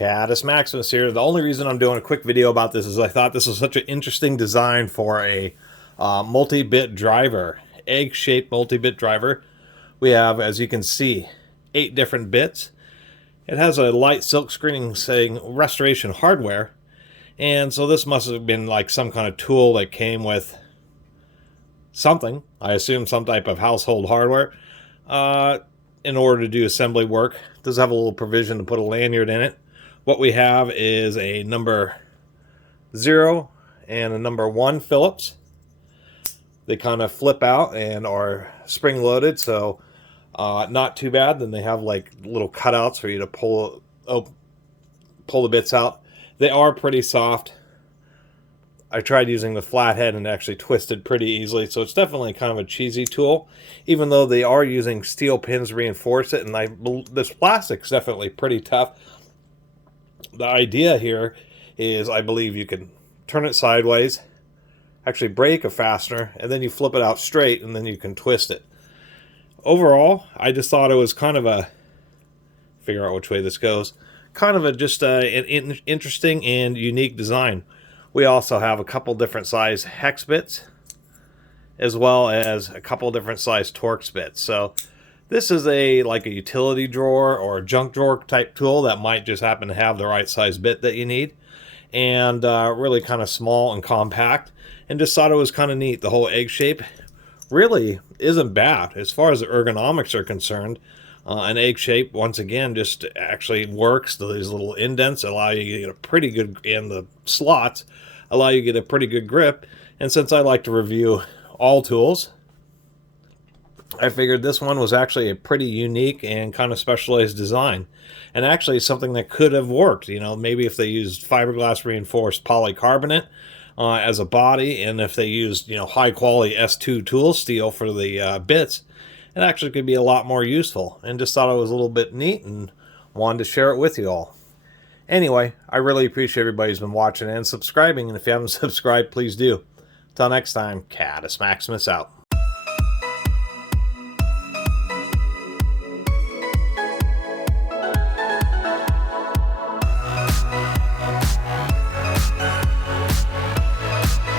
Catus Maximus here. The only reason I'm doing a quick video about this is I thought this was such an interesting design for a multi-bit driver, egg-shaped multi-bit driver. We have, as you can see, 8 different bits. It has a light silk screening saying restoration hardware, and so this must have been like some kind of tool that came with something. I assume some type of household hardware in order to do assembly work. It does have a little provision to put a lanyard in it. What we have is a number 0 and a number 1 Phillips. They kind of flip out and are spring loaded, so not too bad. Then they have like little cutouts for you to pull the bits out. They are pretty soft. I tried using the flathead and actually twisted pretty easily, so it's definitely kind of a cheesy tool, even though they are using steel pins to reinforce it, and this plastic's definitely pretty tough. The idea here is, I believe you can turn it sideways, actually break a fastener, and then you flip it out straight, and then you can twist it. Overall, I just thought it was kind of a, figure out which way this goes, kind of an interesting and unique design. We also have a couple different size hex bits, as well as a couple different size Torx bits. So this is like a utility drawer or a junk drawer type tool that might just happen to have the right size bit that you need, and really kind of small and compact. And just thought it was kind of neat. The whole egg shape really isn't bad as far as the ergonomics are concerned. An egg shape, once again, just actually works. These little indents allow you to get a pretty good, and the slots allow you to get a pretty good grip. And since I like to review all tools, I figured this one was actually a pretty unique and kind of specialized design, and actually something that could have worked. You know, maybe if they used fiberglass reinforced polycarbonate as a body, and if they used, you know, high quality S2 tool steel for the bits, it actually could be a lot more useful. And just thought it was a little bit neat and wanted to share it with you all. Anyway, I really appreciate everybody who's been watching and subscribing, and if you haven't subscribed, please do. Till next time, Catus Maximus out.